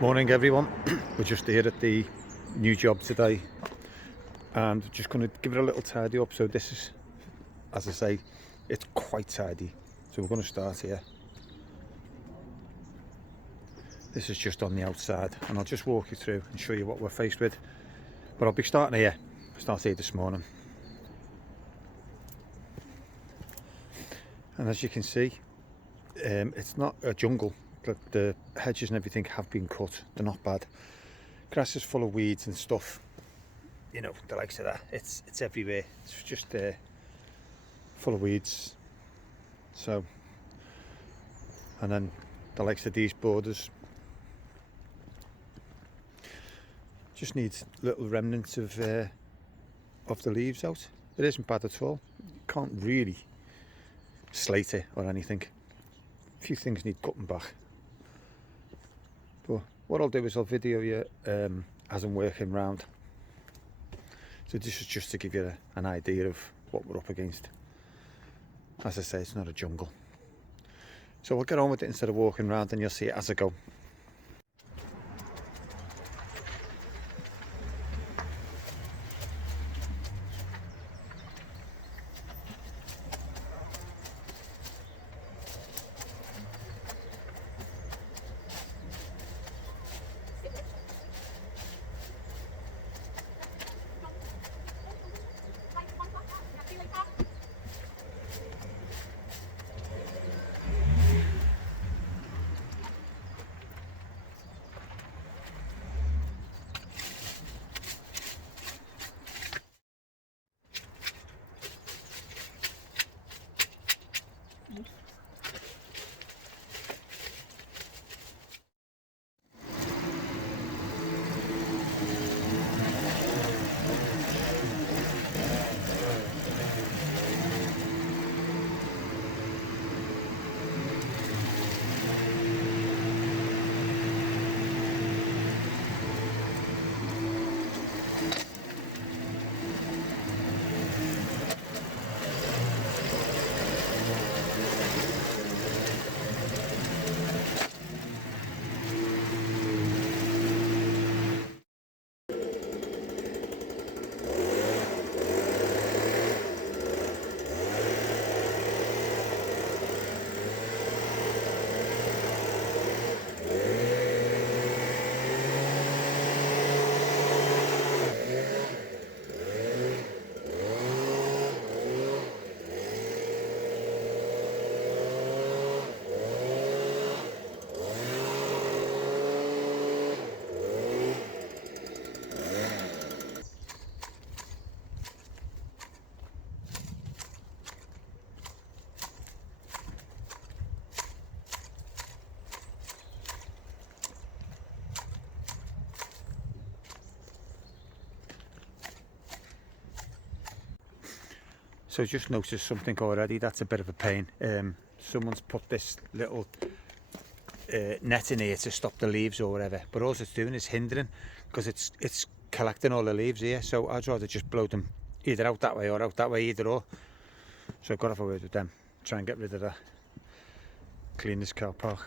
Morning everyone. We're just here at the new job today and just going to give it a little tidy up. So this is, as I say, it's quite tidy. So we're going to start here. This is just on the outside and I'll just walk you through and show you what we're faced with. But I'll be starting here. I started here this morning. And as you can see, it's not a jungle. The hedges and everything have been cut. They're not bad. Grass is full of weeds and stuff. You know, the likes of that. It's everywhere. It's just full of weeds. So, and then the likes of these borders just needs little remnants of the leaves out. It isn't bad at all. You can't really slate it or anything. A few things need cutting back. But what I'll do is I'll video you as I'm working round. So this is just to give you an idea of what we're up against. As I say, it's not a jungle. So I'll get on with it instead of walking around and you'll see it as I go. So just noticed something already. That's a bit of a pain. Someone's put this little net in here to stop the leaves or whatever, but all it's doing is hindering because it's collecting all the leaves here. So I'd rather just blow them either out that way or out that way, either or. So I've got to have a word with them, try and get rid of that, clean this car park.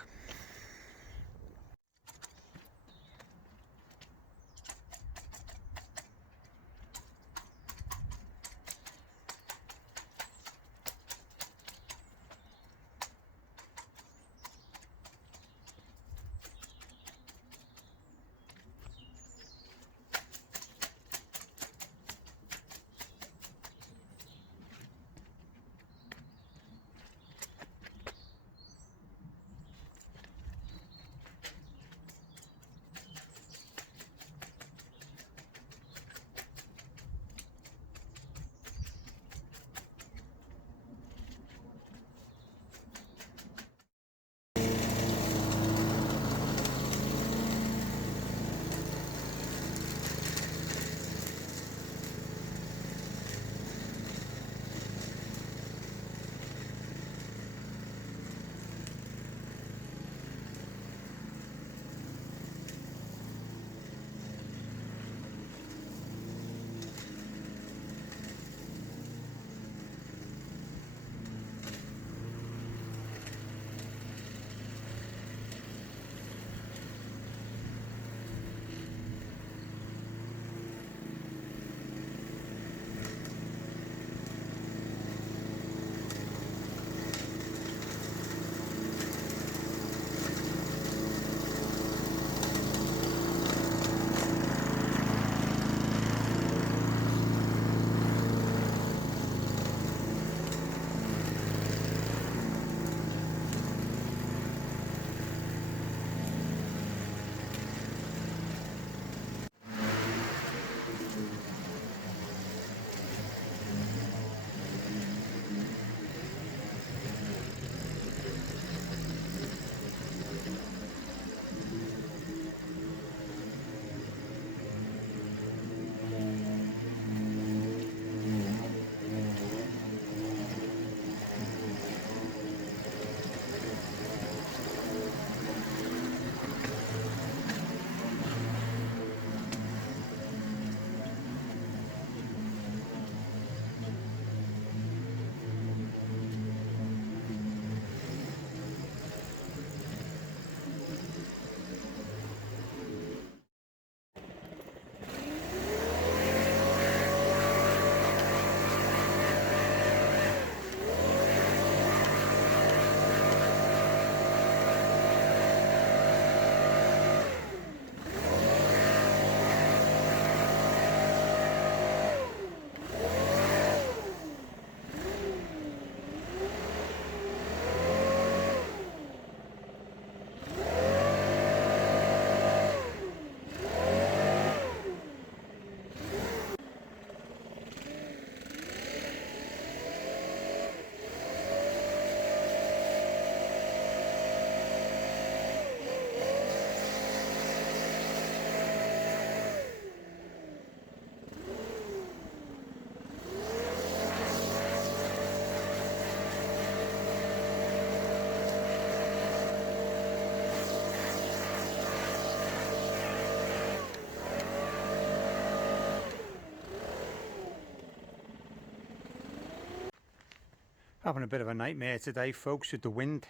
Having a bit of a nightmare today, folks, with the wind.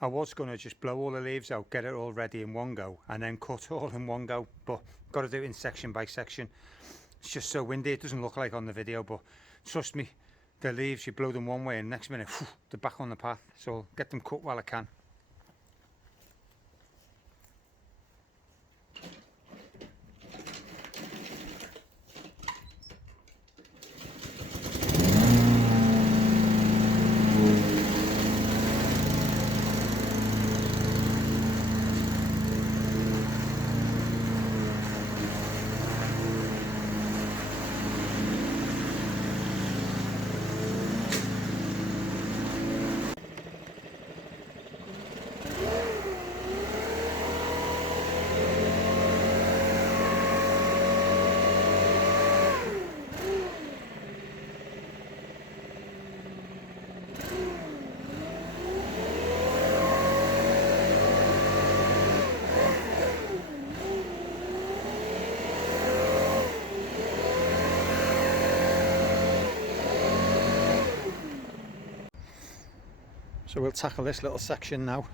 I was going to just blow all the leaves out, get it all ready in one go, and then cut all in one go, but got to do it in section by section. It's just so windy. It doesn't look like on the video, but trust me, the leaves, you blow them one way and next minute they're back on the path, so I'll get them cut while I can. So we'll tackle this little section now,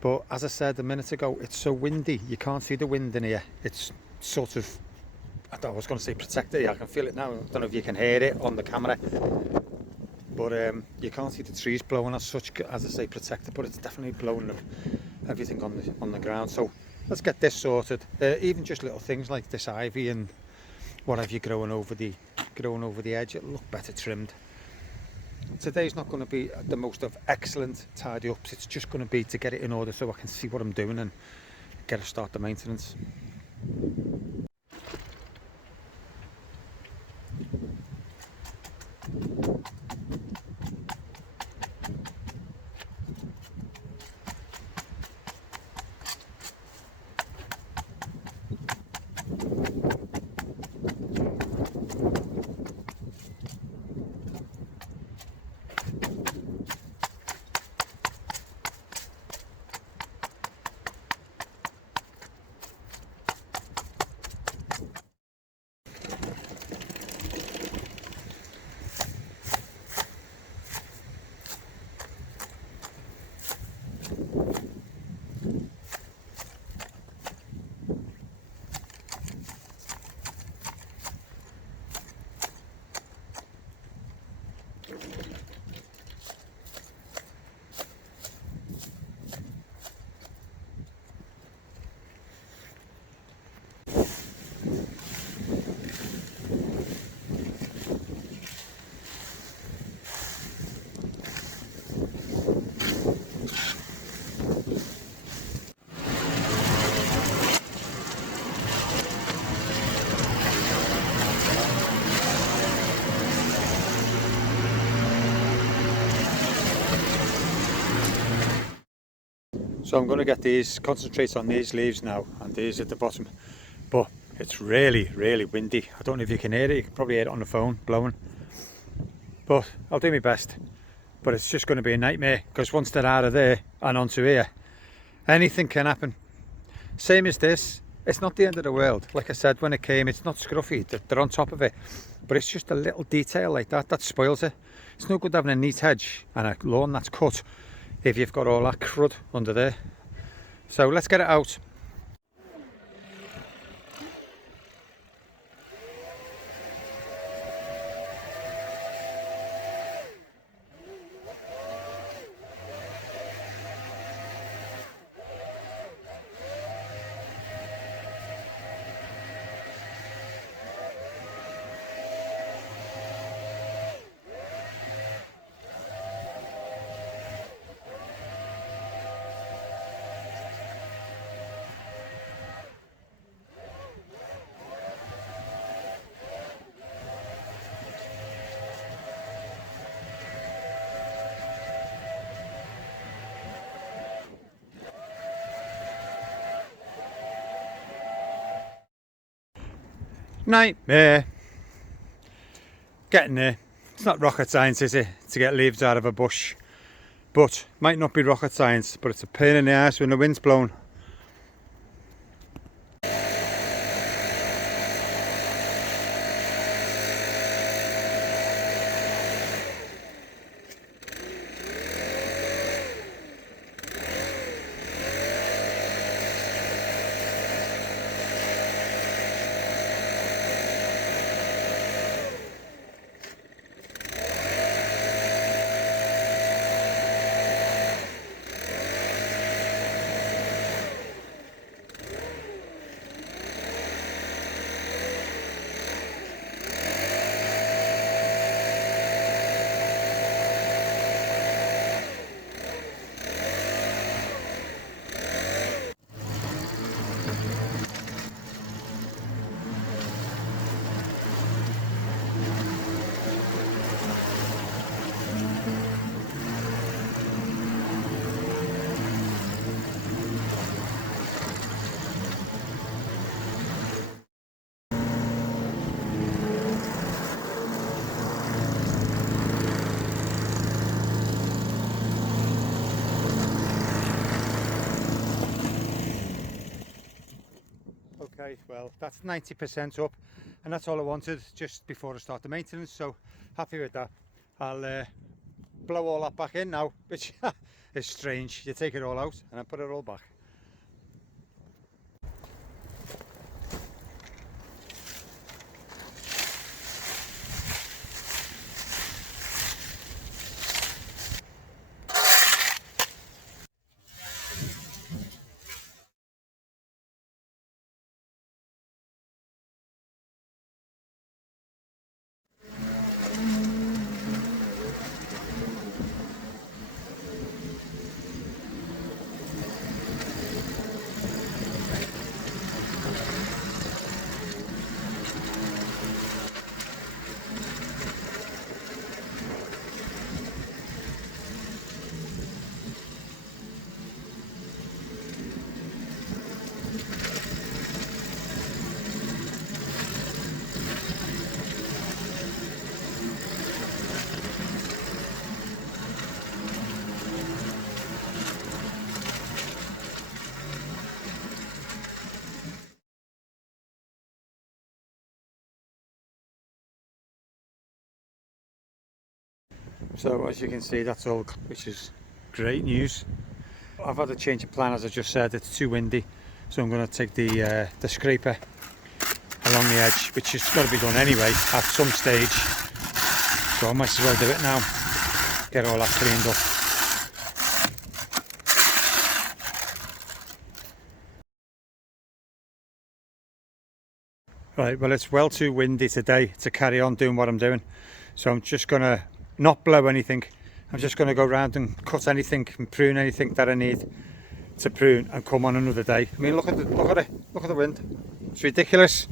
but as I said a minute ago, it's so windy, you can't see the wind in here. It's sort of, I was going to say protected, I can feel it now. I don't know if you can hear it on the camera, but you can't see the trees blowing as such, as I say protected, but it's definitely blowing everything on the ground. So let's get this sorted. Even just little things like this ivy and what have you growing over the edge, it'll look better trimmed. Today's not going to be the most of excellent tidy ups, it's just going to be to get it in order so I can see what I'm doing and get to start the maintenance. So I'm going to concentrate on these leaves now, and these at the bottom, but it's really windy. I don't know if you can hear it, you can probably hear it on the phone blowing, but I'll do my best. But it's just going to be a nightmare, because once they're out of there and onto here, anything can happen. Same as this, it's not the end of the world. Like I said when it came, it's not scruffy, they're on top of it, but it's just a little detail like that spoils it. It's no good having a neat hedge and a lawn that's cut if you've got all that crud under there. So let's get it out. Nightmare. Getting there. It's not rocket science, is it, to get leaves out of a bush? But might not be rocket science, but it's a pain in the ass when the wind's blowing. Okay, well that's 90% up, and that's all I wanted just before I start the maintenance, so happy with that. I'll blow all that back in now, which is strange. You take it all out and I put it all back. So as you can see, that's all, which is great news. I've had a change of plan, as I just said. It's too windy, so I'm going to take the scraper along the edge, which has got to be done anyway at some stage, so I might as well do it now, get all that cleaned up. Right, well it's well too windy today to carry on doing what I'm doing, so I'm just going to not blow anything. I'm just going to go around and cut anything and prune anything that I need to prune and come on another day. I mean, look at the wind. It's ridiculous.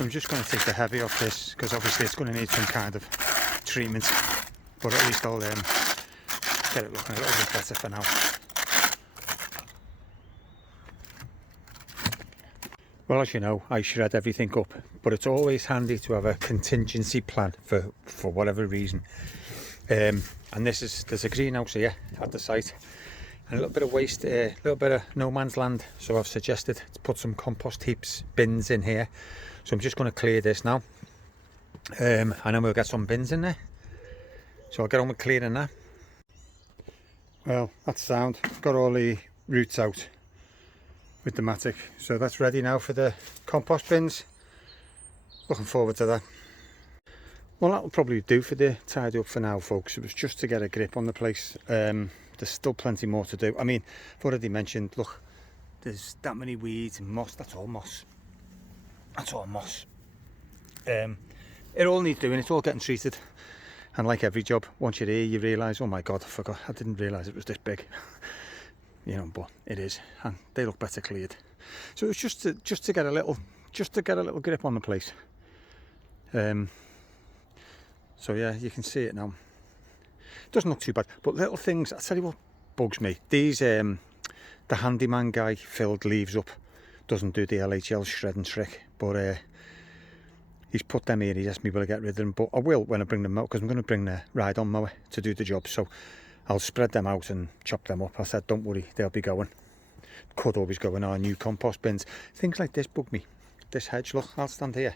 I'm just going to take the heavy off this, because obviously it's going to need some kind of treatment, but at least I'll get it looking a little bit better for now. Well, as you know, I shred everything up, but it's always handy to have a contingency plan for whatever reason. And there's a greenhouse here at the site, and a little bit of waste, a little bit of no man's land, so I've suggested to put some compost heaps, bins in here. So I'm just going to clear this now, and then we'll get some bins in there, so I'll get on with clearing that. Well, that's sound. Got all the roots out with the mattock, so that's ready now for the compost bins. Looking forward to that. Well, that'll probably do for the tidy up for now, folks. It was just to get a grip on the place. There's still plenty more to do. I mean, I've already mentioned, look, there's that many weeds and moss. That's all moss. That's all moss. It all needs doing. It's all getting treated. And like every job, once you're here, you realise, oh my God, I forgot, I didn't realise it was this big. You know, but it is, and they look better cleared. So it's just to get a little grip on the place. So yeah, you can see it now. It doesn't look too bad, but little things. I tell you what bugs me. These the handyman guy filled leaves up. Doesn't do the LHL shredding trick, but he's put them here. He asked me will I get rid of them, but I will when I bring them out, because I'm going to bring the ride-on mower to do the job. So I'll spread them out and chop them up. I said don't worry, they'll be going. Could always go in our new compost bins. Things like this bug me. This hedge, look, I'll stand here,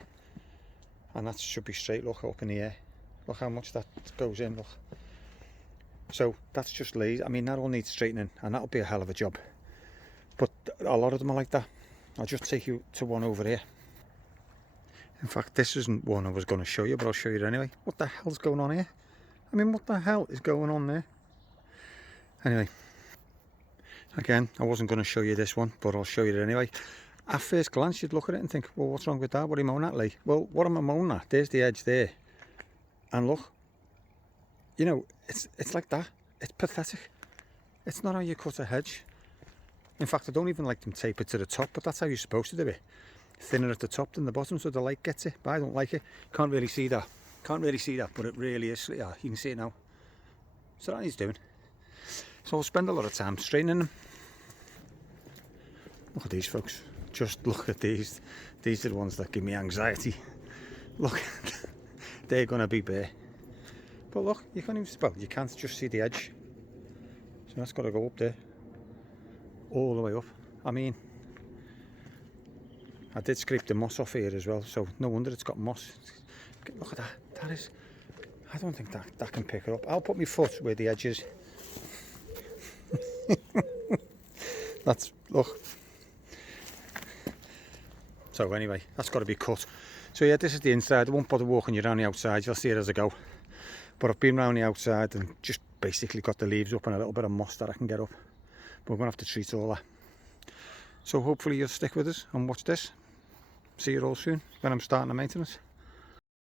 and that should be straight. Look up in the air. Look how much that goes in. Look. So that's just lazy. I mean, that all needs straightening, and that'll be a hell of a job. But a lot of them are like that. I'll just take you to one over here. In fact, this isn't one I was going to show you, but I'll show you anyway. What the hell's going on here? I mean, what the hell is going on there? Anyway, again, I wasn't going to show you this one, but I'll show you it anyway. At first glance, you'd look at it and think, well, what's wrong with that? What are you mowing at, Lee? Well, what am I mowing at? There's the edge there. And look, you know, it's like that. It's pathetic. It's not how you cut a hedge. In fact, I don't even like them tapered to the top, but that's how you're supposed to do it. Thinner at the top than the bottom, so the light gets it. But I don't like it. Can't really see that. Can't really see that, but it really is. Yeah, you can see it now. So that he's doing. So I'll spend a lot of time straightening them. Look at these, folks. Just look at these. These are the ones that give me anxiety. Look, they're going to be bare. But look, you can't even, well, you can't just see the edge. So that's got to go up there. All the way up. I mean, I did scrape the moss off here as well, so no wonder it's got moss. Look at that. That is, I don't think that can pick it up. I'll put my foot where the edge is. That's, look. So anyway, that's got to be cut. So yeah, this is the inside. I won't bother walking you around the outside. You'll see it as I go. But I've been around the outside and just basically got the leaves up and a little bit of moss that I can get up. But we're going to have to treat all that. So hopefully you'll stick with us and watch this. See you all soon when I'm starting the maintenance.